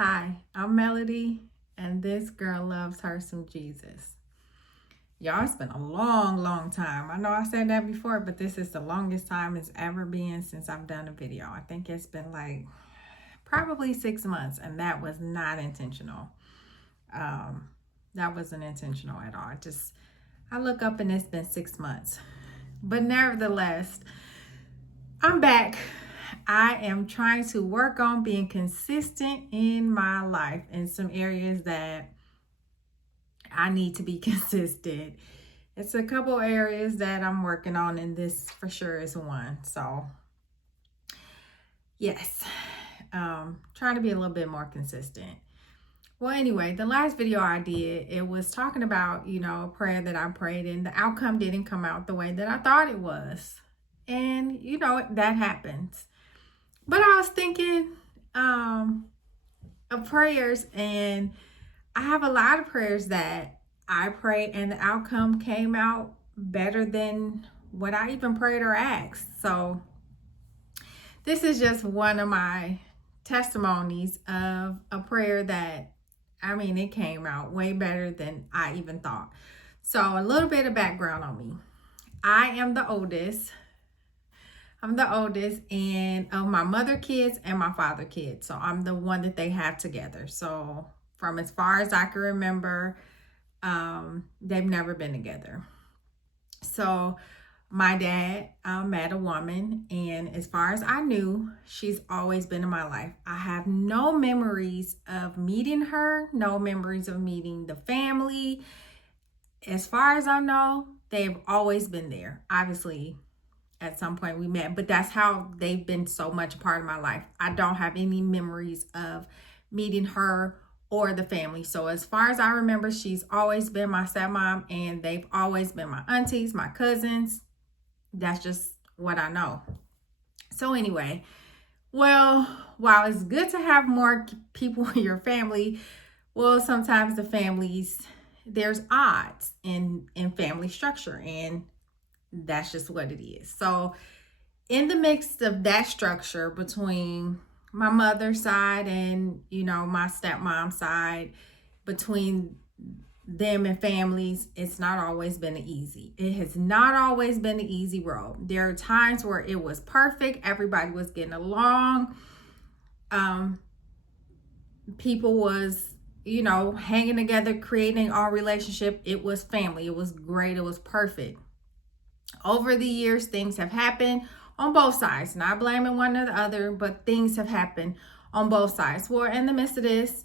Hi, I'm Melody, and this girl loves her some Jesus. Y'all, it's been a long time. I know I said that before, but this is the longest time it's ever been since I've done a video. I think it's been like probably 6 months, and that was not intentional. That wasn't intentional at all. I look up and it's been 6 months. But nevertheless, I'm back. I am trying to work on being consistent in my life in some areas that I need to be consistent. It's a couple areas that I'm working on, and this for sure is one. So, yes, trying to be a little bit more consistent. Well, anyway, the last video I did, it was talking about, a prayer that I prayed, and the outcome didn't come out the way that I thought it was. And, that happens. But I was thinking of prayers, and I have a lot of prayers that I prayed and the outcome came out better than what I even prayed or asked. So this is just one of my testimonies of a prayer that, it came out way better than I even thought. So a little bit of background on me. I am the oldest. I'm the oldest and of my mother kids and my father kids. So I'm the one that they have together. So from as far as I can remember, they've never been together. So my dad met a woman, and as far as I knew, she's always been in my life. I have no memories of meeting her, no memories of meeting the family. As far as I know, they've always been there. Obviously, at some point we met, but that's how they've been so much a part of my life. I don't have any memories of meeting her or the family. So as far as I remember, she's always been my stepmom, and they've always been my aunties, my cousins. That's just what I know. So anyway, well, while it's good to have more people in your family, well, sometimes the families, there's odds in family structure, and that's just what it is. So in the mix of that structure between my mother's side and, my stepmom's side, between them and families, it's not always been easy. It has not always been an easy road. There are times where it was perfect. Everybody was getting along. People was, hanging together, creating our relationship. It was family. It was great. It was perfect. Over the years, things have happened on both sides. Not blaming one or the other, but things have happened on both sides. Well, in the midst of this,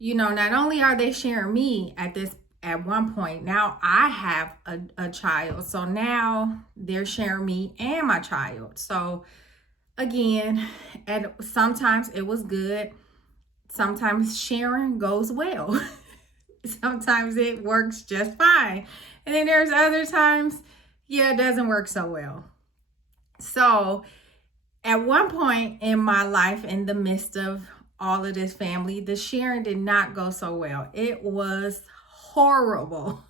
not only are they sharing me at one point, now I have a child. So now they're sharing me and my child. So again, and sometimes it was good. Sometimes sharing goes well. Sometimes it works just fine. And then there's other times, it doesn't work so well. So at one point in my life, in the midst of all of this family, the sharing did not go so well. It was horrible.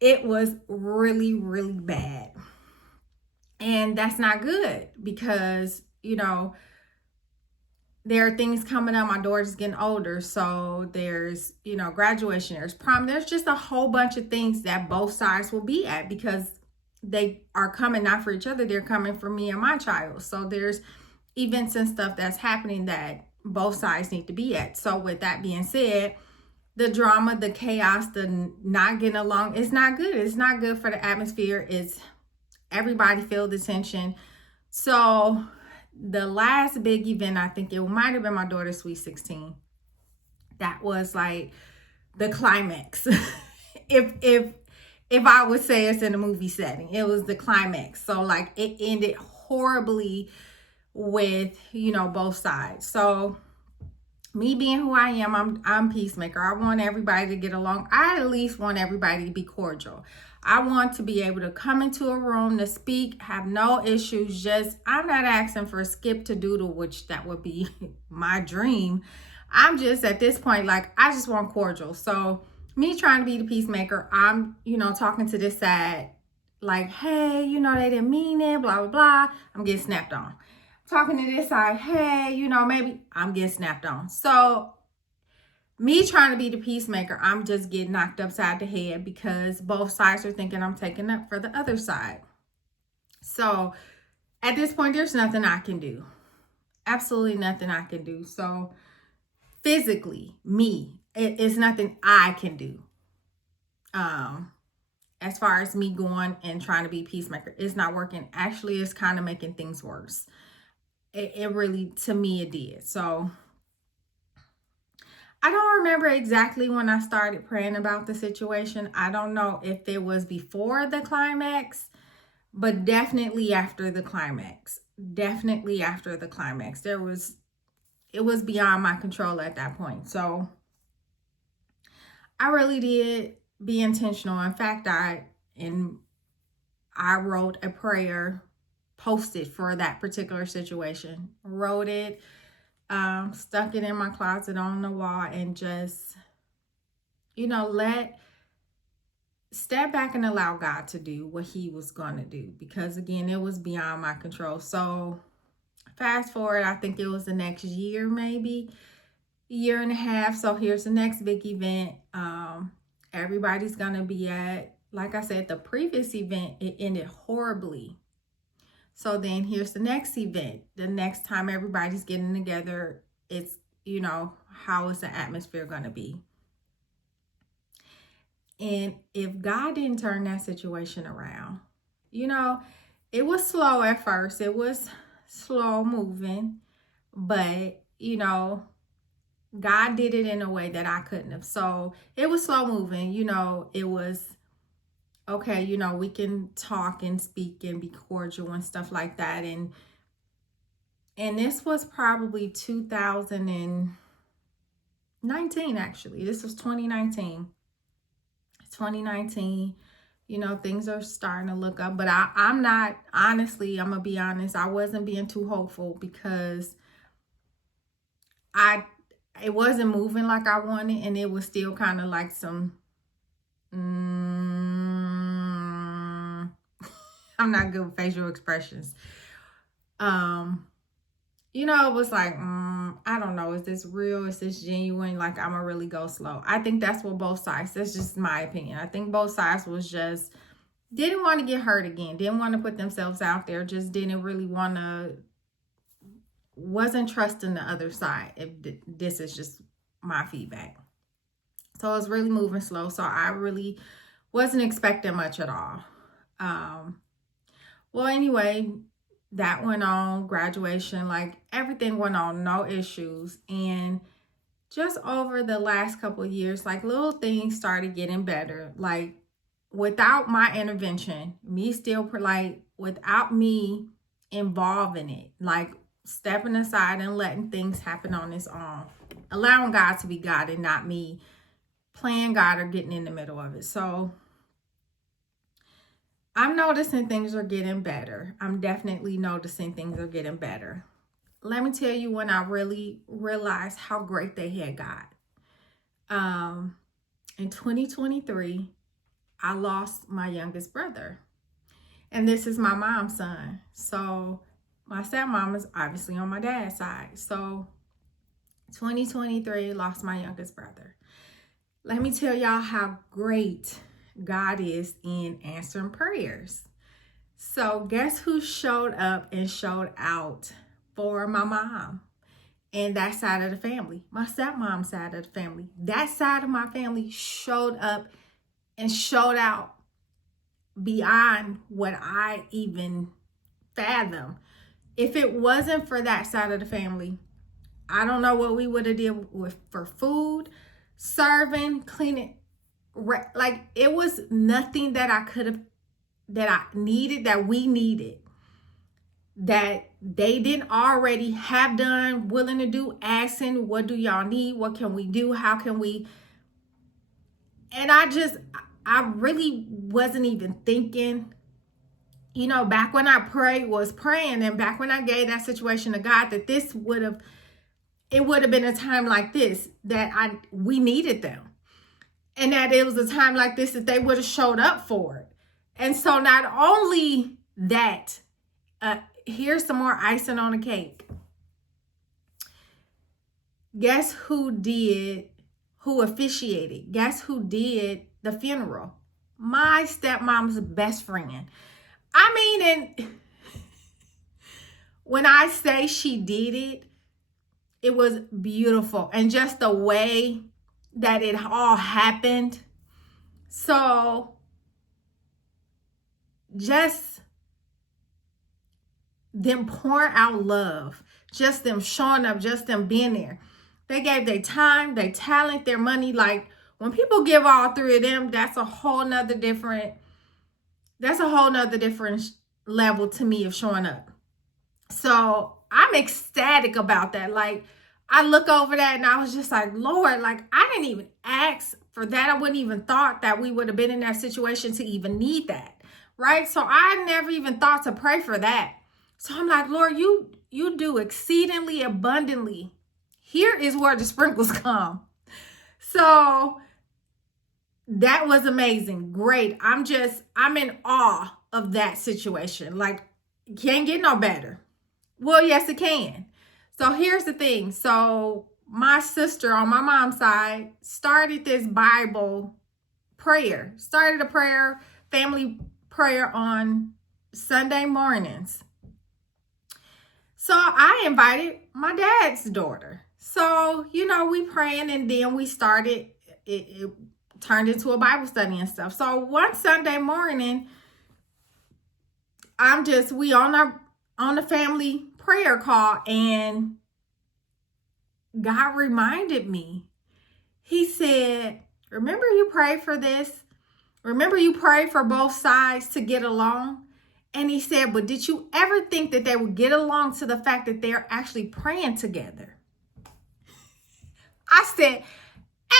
It was really, really bad. And that's not good because, there are things coming up. My daughter's getting older. So there's, graduation, there's prom. There's just a whole bunch of things that both sides will be at because they are coming not for each other. They're coming for me and my child. So there's events and stuff that's happening that both sides need to be at. So with that being said, the drama, the chaos, the not getting along, it's not good. It's not good for the atmosphere. It's everybody feel the tension. So the last big event, I think it might have been my daughter's Sweet 16. That was like the climax. if I would say it's in a movie setting, it was the climax. So like it ended horribly with, both sides. So me being who I am, I'm peacemaker. I want everybody to get along. I at least want everybody to be cordial. I want to be able to come into a room to speak, have no issues. I'm not asking for a skip to doodle, which that would be my dream. I'm just at this point, I just want cordial. So me trying to be the peacemaker, I'm, talking to this side, hey, they didn't mean it, blah, blah, blah. I'm getting snapped on. talking to this side, hey, maybe I'm getting snapped on. So me trying to be the peacemaker, I'm just getting knocked upside the head because both sides are thinking I'm taking up for the other side. So at this point, there's nothing I can do. Absolutely nothing I can do. So physically, it's nothing I can do. As far as me going and trying to be peacemaker, it's not working. Actually, it's kind of making things worse. It really, to me, it did. So I don't remember exactly when I started praying about the situation. I don't know if it was before the climax, but definitely after the climax. Definitely after the climax. It was beyond my control at that point. So I really did be intentional. In fact, I wrote a prayer, posted for that particular situation. Wrote it, stuck it in my closet on the wall, and just, step back and allow God to do what he was going to do. Because again, it was beyond my control. So fast forward, I think it was the next year, maybe year and a half. So here's the next big event. Everybody's going to be at, like I said, the previous event, it ended horribly. So then here's the next event. The next time everybody's getting together, it's, how is the atmosphere going to be? And if God didn't turn that situation around, it was slow at first. It was slow moving, but, God did it in a way that I couldn't have. So it was slow moving, it was, okay, we can talk and speak and be cordial and stuff like that. And this was probably 2019, actually. This was 2019. 2019, things are starting to look up, but I'm not, honestly, I'm gonna be honest, I wasn't being too hopeful because it wasn't moving like I wanted, and it was still kind of like some I'm not good with facial expressions. It was like, I don't know, is this real? Is this genuine? Like, I'm gonna really go slow. I think that's what both sides, that's just my opinion. I think both sides was just, didn't want to get hurt again, didn't want to put themselves out there, just didn't really want to, wasn't trusting the other side. If this is just my feedback. So it was really moving slow. So I really wasn't expecting much at all. Well, anyway, that went on, graduation, like everything went on, no issues. And just over the last couple of years, like little things started getting better. Like without my intervention, without me involved in it, like stepping aside and letting things happen on its own, allowing God to be God and not me playing God or getting in the middle of it. So I'm noticing things are getting better. I'm definitely noticing things are getting better. Let me tell you when I really realized how great they had got. In 2023, I lost my youngest brother. And this is my mom's son. So my stepmom is obviously on my dad's side. So 2023, lost my youngest brother. Let me tell y'all how great God is in answering prayers. So guess who showed up and showed out for my mom and that side of the family? My stepmom's side of the family. That side of my family showed up and showed out beyond what I even fathom. If it wasn't for that side of the family, I don't know what we would have did for food, serving, cleaning. Like it was nothing that I could have, that I needed, that we needed, that they didn't already have done, willing to do, asking, what do y'all need? What can we do? How can we? And I really wasn't even thinking, back when I was praying, and back when I gave that situation to God, that it would have been a time like this that we needed them. And that it was a time like this that they would have showed up for it. And so not only that, here's some more icing on the cake. Guess who officiated? Guess who did the funeral? My stepmom's best friend. I mean, and when I say she did it, it was beautiful. And just the way that it all happened. So just them pouring out love, just them showing up, just them being there. They gave their time, their talent, their money. Like, when people give all three of them, that's a whole nother different level to me of showing up. So I'm ecstatic about that. Like, I look over that and I was just like, Lord, like, I didn't even ask for that. I wouldn't even thought that we would have been in that situation to even need that, right? So I never even thought to pray for that. So I'm like, Lord, you do exceedingly abundantly. Here is where the sprinkles come. So that was amazing. Great. I'm in awe of that situation. Like, can't get no better. Well, yes, it can. So here's the thing. So my sister on my mom's side started this Bible prayer, started a prayer, family prayer on Sunday mornings. So I invited my dad's daughter. So, we praying, and then we started, it turned into a Bible study and stuff. So one Sunday morning, we on the family prayer call, and God reminded me. He said, remember you prayed for this? Remember you prayed for both sides to get along? And he said, but did you ever think that they would get along to the fact that they're actually praying together? I said,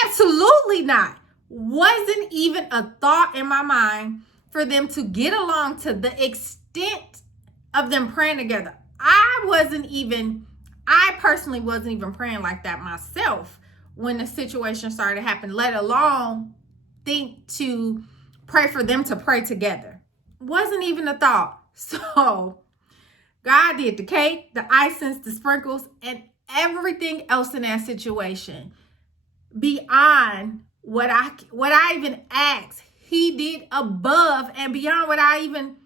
absolutely not. Wasn't even a thought in my mind for them to get along to the extent of them praying together. I personally wasn't even praying like that myself when the situation started happening, let alone think to pray for them to pray together. Wasn't even a thought. So God did the cake, the icings, the sprinkles, and everything else in that situation beyond what I even asked. He did above and beyond what I even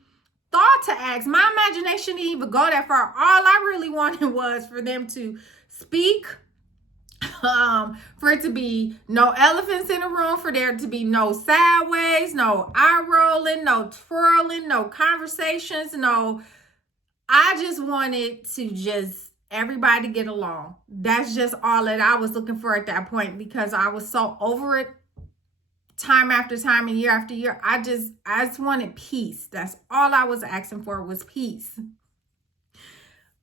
thought to ask. My imagination didn't even go that far. All I really wanted was for them to speak, for it to be no elephants in the room, for there to be no sideways, no eye rolling, no twirling, no conversations, no. I just wanted to everybody get along. That's just all that I was looking for at that point, because I was so over it time after time and year after year. I just wanted peace. That's all I was asking for, was peace.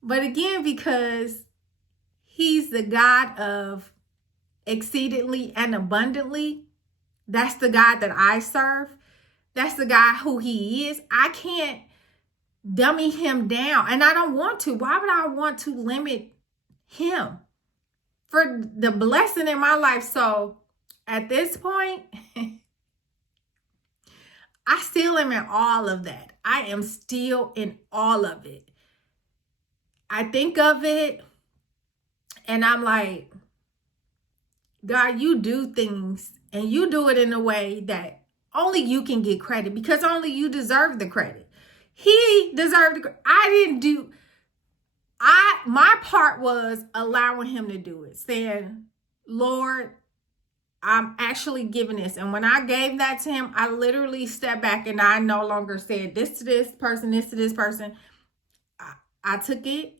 But again, because he's the God of exceedingly and abundantly, that's the God that I serve. That's the God who he is. I can't dummy him down, and I don't want to. Why would I want to limit him for the blessing in my life? So at this point, I still am in all of that. I am still in all of it. I think of it and I'm like, God, you do things, and you do it in a way that only you can get credit, because only you deserve the credit. He deserved the credit. My part was allowing him to do it, saying, Lord, I'm actually giving this. And when I gave that to him, I literally stepped back and I no longer said this to this person, this to this person. I took it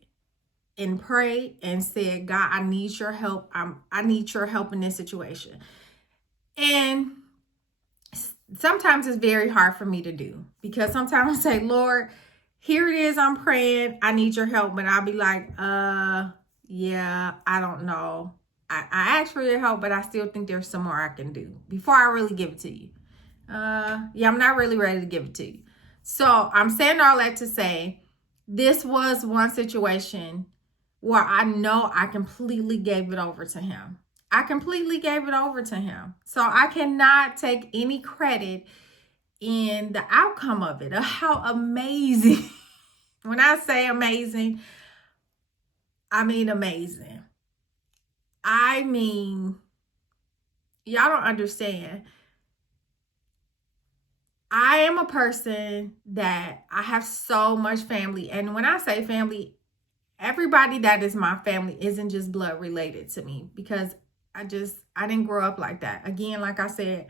and prayed and said, God, I need your help. I need your help in this situation. And sometimes it's very hard for me to do, because sometimes I say, Lord, here it is, I'm praying, I need your help. But I'll be like, yeah, I don't know. I asked for your help, but I still think there's some more I can do before I really give it to you. Yeah, I'm not really ready to give it to you. So I'm saying all that to say, this was one situation where I know I completely gave it over to him. I completely gave it over to him. So I cannot take any credit in the outcome of it, or how amazing When I say amazing, I mean amazing. I mean, y'all don't understand. I am a person that I have so much family. And when I say family, everybody that is my family isn't just blood related to me, because I didn't grow up like that. Again, like I said,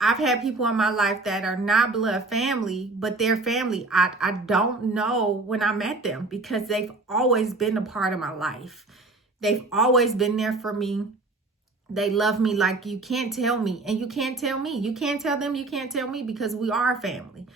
I've had people in my life that are not blood family, but they're family. I don't know when I met them, because they've always been a part of my life. They've always been there for me. They love me like you can't tell me, and you can't tell me. You can't tell them, you can't tell me, because we are family.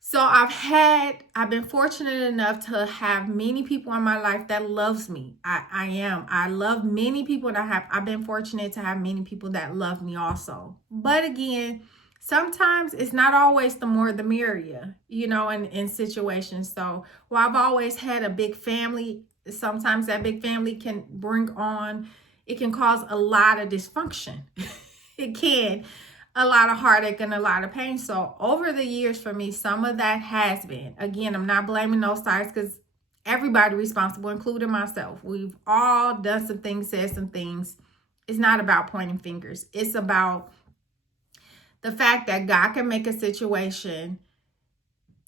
So I've been fortunate enough to have many people in my life that loves me. I love many people, and I've been fortunate to have many people that love me also. But again, sometimes it's not always the more the merrier, in situations. So while I've always had a big family, sometimes that big family can it can cause a lot of dysfunction. It can. A lot of heartache and a lot of pain. So over the years for me, some of that has been, again, I'm not blaming those sides, because everybody responsible, including myself. We've all done some things, said some things. It's not about pointing fingers. It's about the fact that God can make a situation,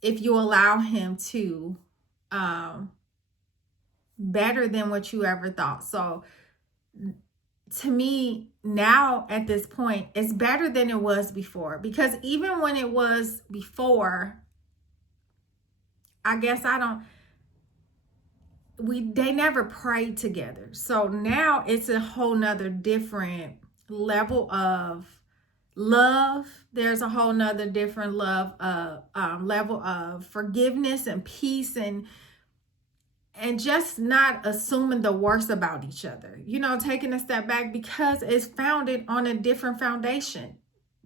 if you allow him to, better than what you ever thought. So to me, now at this point, it's better than it was before, because even when it was before, I guess they never prayed together. So now it's a whole nother different level of love. There's a whole nother different level of forgiveness and peace, and just not assuming the worst about each other, taking a step back, because it's founded on a different foundation.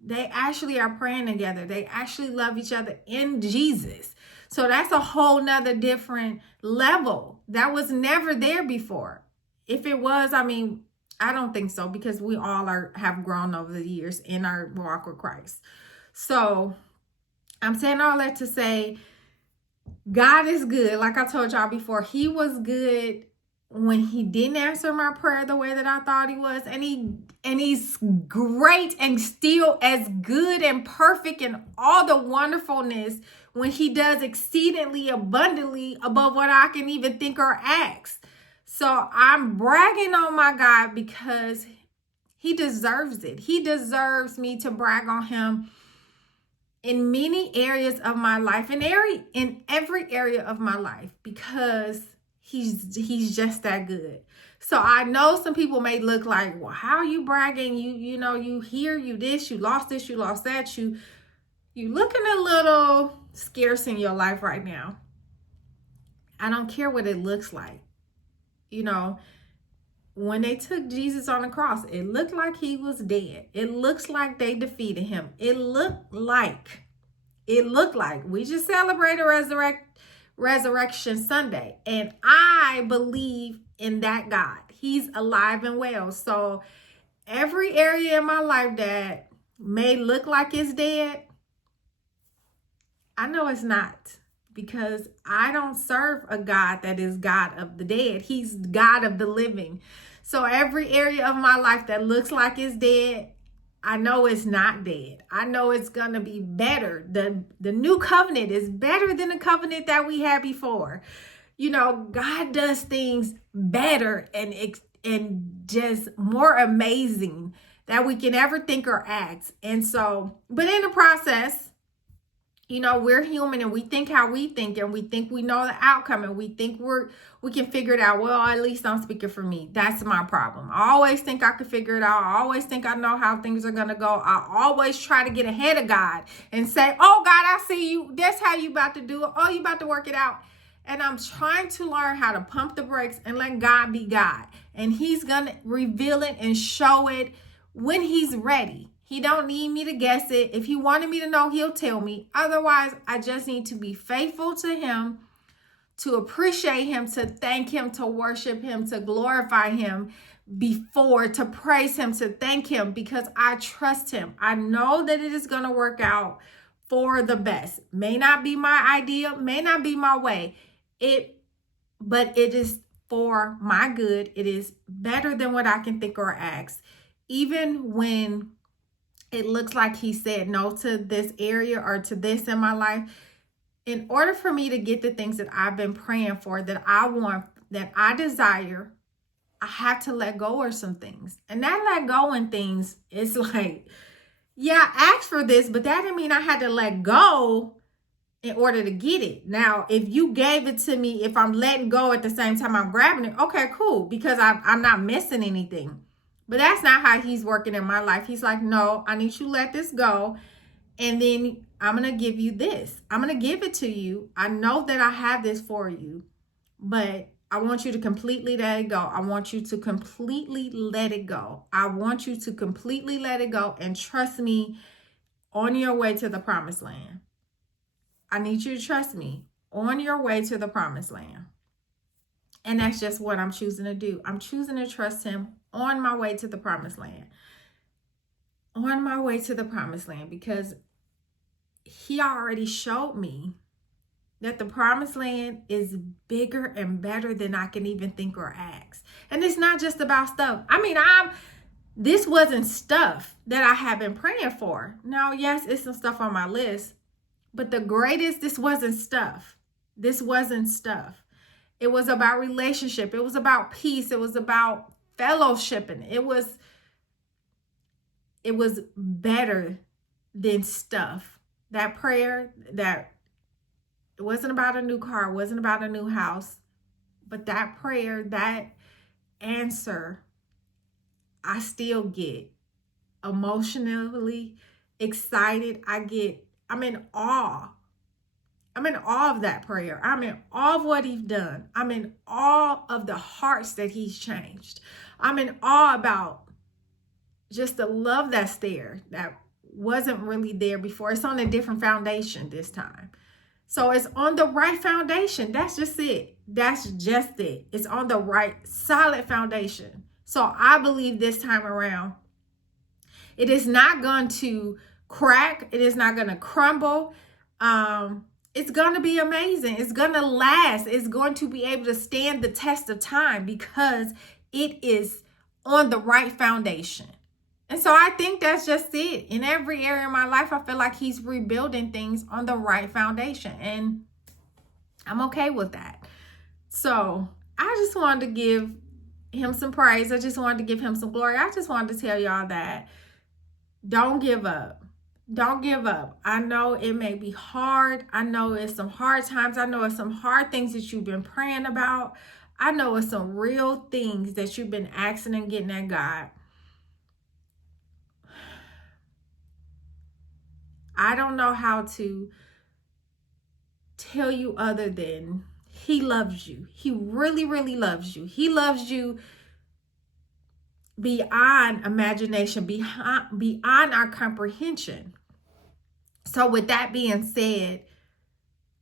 They actually are praying together. They actually love each other in Jesus. So that's a whole nother different level that was never there before. If it was, I don't think so, because we all have grown over the years in our walk with Christ. So I'm saying all that to say, God is good. Like I told y'all before, he was good when he didn't answer my prayer the way that I thought he was. And he's great and still as good and perfect and all the wonderfulness when he does exceedingly abundantly above what I can even think or ask. So I'm bragging on my God, because he deserves it. He deserves me to brag on him in many areas of my life, in every area of my life, because he's just that good. So I know some people may look like, well, how are you bragging? You here, you this, you lost that, you looking a little scarce in your life right now. I don't care what it looks like. When they took Jesus on the cross, it looked like he was dead. It looks like they defeated him. It looked like we just celebrated Resurrection Sunday. And I believe in that God. He's alive and well. So every area in my life that may look like it's dead, I know it's not. Because I don't serve a God that is God of the dead. He's God of the living. So every area of my life that looks like it's dead, I know it's not dead. I know it's going to be better. The new covenant is better than the covenant that we had before. God does things better and just more amazing that we can ever think or act. And so, but in the process, we're human, and we think how we think, and we think we know the outcome, and we think we can figure it out. Well, at least I'm speaking for me. That's my problem. I always think I can figure it out. I always think I know how things are going to go. I always try to get ahead of God and say, oh, God, I see you. That's how you about to do it. Oh, you about to work it out. And I'm trying to learn how to pump the brakes and let God be God. And he's going to reveal it and show it when he's ready. He don't need me to guess it. If he wanted me to know, he'll tell me. Otherwise, I just need to be faithful to him, to appreciate him, to thank him, to worship him, to glorify him to praise him, to thank him, because I trust him. I know that it is going to work out for the best. May not be my idea, may not be my way. But it is for my good. It is better than what I can think or ask. Even when it looks like he said no to this area or to this in my life, in order for me to get the things that I've been praying for, that I want, that I desire, I have to let go of some things. And that let go in things, it's like, yeah, I asked for this, but that didn't mean I had to let go in order to get it. Now, if you gave it to me, if I'm letting go at the same time I'm grabbing it, okay, cool, because I'm not missing anything. But that's not how he's working in my life. He's like, no, I need you to let this go. And then I'm going to give you this. I'm going to give it to you. I know that I have this for you, but I want you to completely let it go. I want you to completely let it go. I want you to completely let it go and trust me on your way to the promised land. I need you to trust me on your way to the promised land. And that's just what I'm choosing to do. I'm choosing to trust him on my way to the promised land. On my way to the promised land, because he already showed me that the promised land is bigger and better than I can even think or ask. And it's not just about stuff. I mean, this wasn't stuff that I have been praying for. Now, yes, it's some stuff on my list, but the greatest, this wasn't stuff. This wasn't stuff. It was about relationship. It was about peace. It was about fellowshipping. It was better than stuff. That prayer, that it wasn't about a new car, it wasn't about a new house, but that prayer, that answer, I still get emotionally excited. I'm in awe. I'm in awe of that prayer. I'm in awe of what he's done. I'm in awe of the hearts that he's changed. I'm in awe about just the love that's there that wasn't really there before. It's on a different foundation this time. So it's on the right foundation. That's just it. That's just it. It's on the right, solid foundation. So I believe this time around, it is not going to crack. It is not going to crumble. It's going to be amazing. It's going to last. It's going to be able to stand the test of time because it is on the right foundation. And so I think that's just it. In every area of my life, I feel like he's rebuilding things on the right foundation. And I'm okay with that. So I just wanted to give him some praise. I just wanted to give him some glory. I just wanted to tell y'all that don't give up. Don't give up. I know it may be hard. I know it's some hard times. I know it's some hard things that you've been praying about. I know it's some real things that you've been asking and getting at God. I don't know how to tell you other than he loves you. He really, really loves you. He loves you beyond imagination, beyond our comprehension. So with that being said,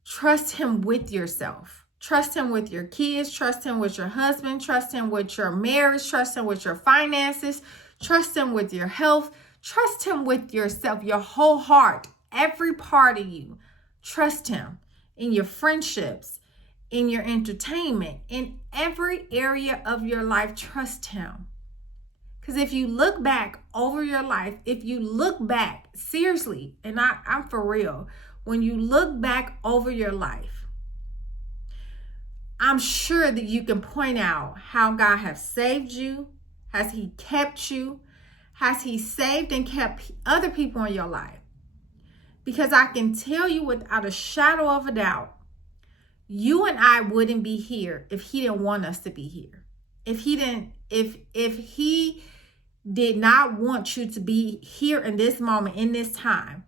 trust him with yourself. Trust him with your kids. Trust him with your husband. Trust him with your marriage. Trust him with your finances. Trust him with your health. Trust him with yourself, your whole heart, every part of you. Trust him in your friendships, in your entertainment, in every area of your life. Trust him. Because if you look back over your life, if you look back, seriously, and I'm for real, when you look back over your life, I'm sure that you can point out how God has saved you. Has he kept you? Has he saved and kept other people in your life? Because I can tell you without a shadow of a doubt, you and I wouldn't be here if he didn't want us to be here. If he did not want you to be here in this moment, in this time,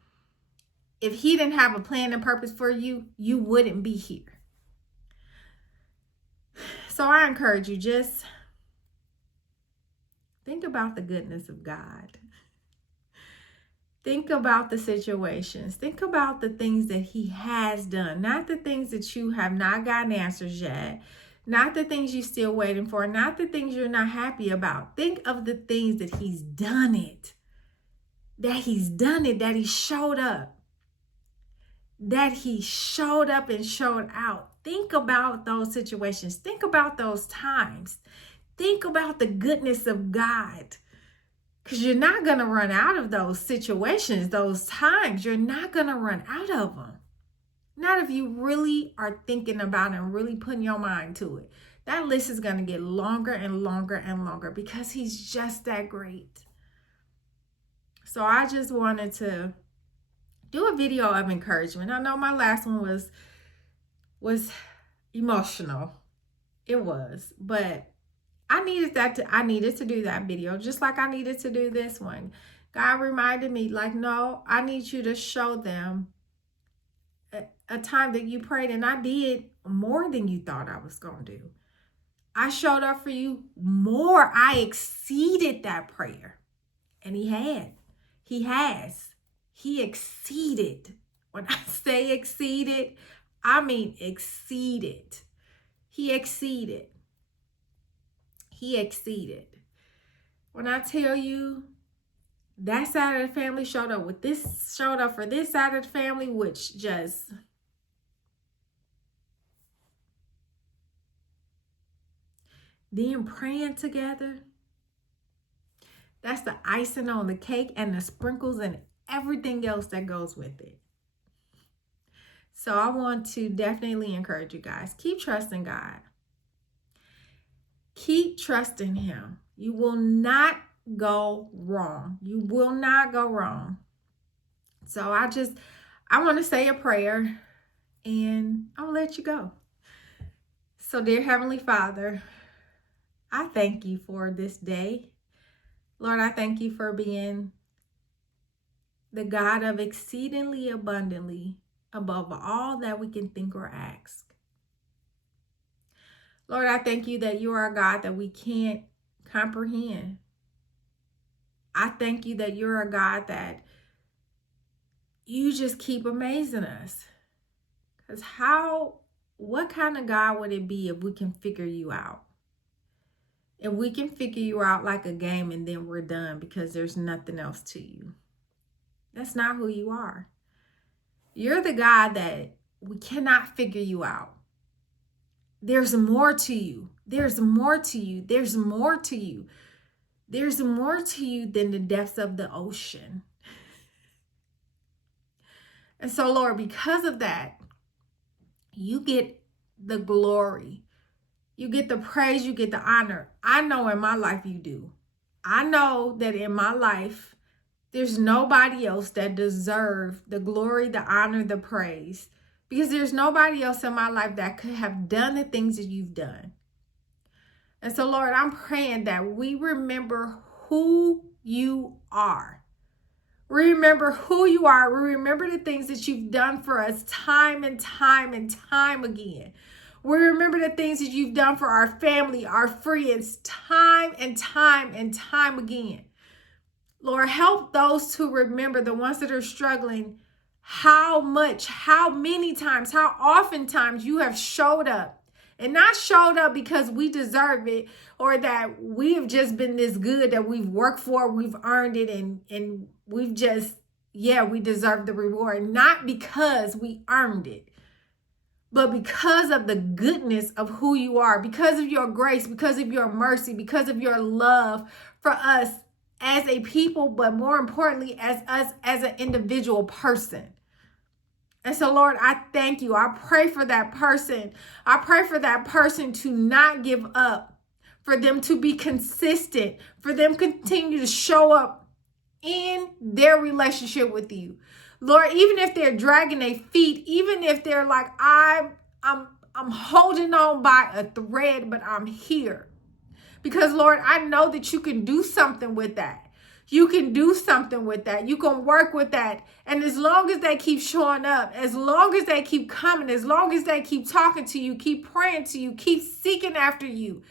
if he didn't have a plan and purpose for you, you wouldn't be here. So I encourage you, just think about the goodness of God. Think about the situations. Think about the things that he has done, not the things that you have not gotten answers yet, not the things you're still waiting for, not the things you're not happy about. Think of the things that he's done it, that he showed up. that he showed up and showed out. Think about those situations. Think about those times. Think about the goodness of God. Because you're not going to run out of those situations, those times. You're not going to run out of them. Not if you really are thinking about it and really putting your mind to it. That list is going to get longer and longer and longer because he's just that great. So I just wanted to do a video of encouragement. I know my last one was emotional. It was, but I needed to do that video just like I needed to do this one. God reminded me, like, no, I need you to show them a time that you prayed, and I did more than you thought I was going to do. I showed up for you more. I exceeded that prayer. And he has. He exceeded. When I say exceeded, I mean exceeded. He exceeded. He exceeded. When I tell you that side of the family showed up for this side of the family, which just then praying together. That's the icing on the cake and the sprinkles and everything else that goes with it. So I want to definitely encourage you guys. Keep trusting God. Keep trusting him. You will not go wrong. You will not go wrong. So I want to say a prayer and I'll let you go. So dear Heavenly Father, I thank you for this day. Lord, I thank you for being the God of exceedingly abundantly above all that we can think or ask. Lord, I thank you that you are a God that we can't comprehend. I thank you that you're a God that you just keep amazing us. Because what kind of God would it be if we can figure you out? If we can figure you out like a game and then we're done because there's nothing else to you. That's not who you are. You're the God that we cannot figure you out. There's more to you. There's more to you. There's more to you. There's more to you than the depths of the ocean. And so, Lord, because of that, you get the glory. You get the praise. You get the honor. I know in my life you do. I know that in my life, there's nobody else that deserves the glory, the honor, the praise. Because there's nobody else in my life that could have done the things that you've done. And so, Lord, I'm praying that we remember who you are. Remember who you are. We remember the things that you've done for us time and time and time again. We remember the things that you've done for our family, our friends, time and time and time again. Lord, help those to remember, the ones that are struggling, how many times, how often times you have showed up. And not showed up because we deserve it or that we have just been this good that we've worked for, we've earned it, and we've just, we deserve the reward. Not because we earned it, but because of the goodness of who you are, because of your grace, because of your mercy, because of your love for us as a people, but more importantly, as us as an individual person. And so, Lord, I thank you. I pray for that person. I pray for that person to not give up, for them to be consistent, for them continue to show up in their relationship with you. Lord, even if they're dragging their feet, even if they're like, I'm holding on by a thread, but I'm here. Because, Lord, I know that you can do something with that. You can do something with that. You can work with that. And as long as they keep showing up, as long as they keep coming, as long as they keep talking to you, keep praying to you, keep seeking after you,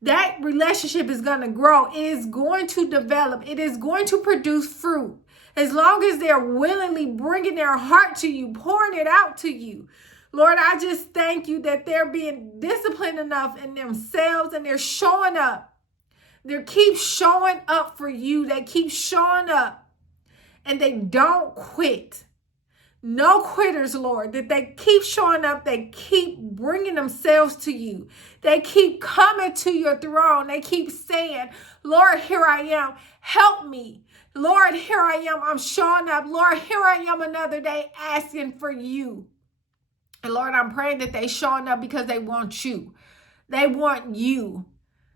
that relationship is going to grow. It is going to develop. It is going to produce fruit. As long as they're willingly bringing their heart to you, pouring it out to you. Lord, I just thank you that they're being disciplined enough in themselves and they're showing up. They keep showing up for you. They keep showing up and they don't quit. No quitters, Lord, that they keep showing up. They keep bringing themselves to you. They keep coming to your throne. They keep saying, Lord, here I am. Help me. Lord, here I am. I'm showing up. Lord, here I am another day asking for you. And Lord, I'm praying that they showing up because they want you. They want you.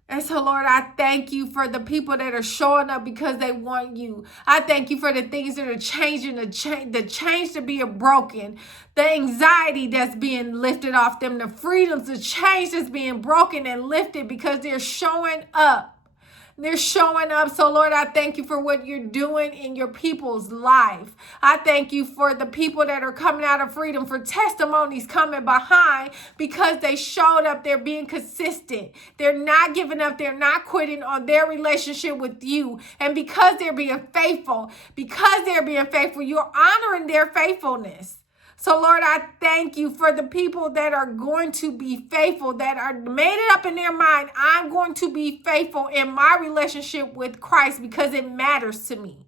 And so, Lord, I thank you for the people that are showing up because they want you. I thank you for the things that are changing, the change to be broken, the anxiety that's being lifted off them, the freedoms, the change that's being broken and lifted because they're showing up. They're showing up. So, Lord, I thank you for what you're doing in your people's life. I thank you for the people that are coming out of freedom, for testimonies coming behind because they showed up. They're being consistent. They're not giving up. They're not quitting on their relationship with you. And because they're being faithful, you're honoring their faithfulness. So, Lord, I thank you for the people that are going to be faithful, that are made it up in their mind. I'm going to be faithful in my relationship with Christ because it matters to me.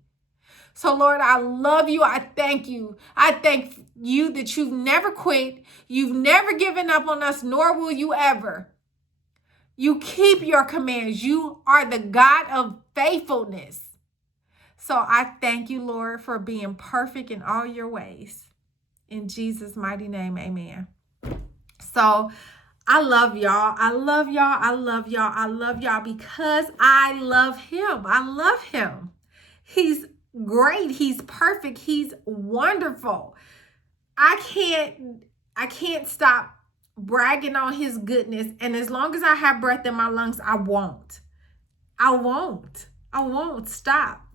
So, Lord, I love you. I thank you. I thank you that you've never quit. You've never given up on us, nor will you ever. You keep your commands. You are the God of faithfulness. So I thank you, Lord, for being perfect in all your ways. In Jesus' mighty name, amen. So I love y'all. I love y'all. I love y'all. I love y'all because I love him. I love him. He's great. He's perfect. He's wonderful. I can't stop bragging on his goodness. And as long as I have breath in my lungs, I won't stop.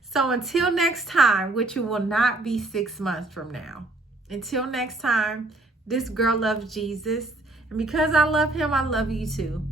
So until next time, which it will not be 6 months from now. Until next time, this girl loves Jesus. And because I love him, I love you too.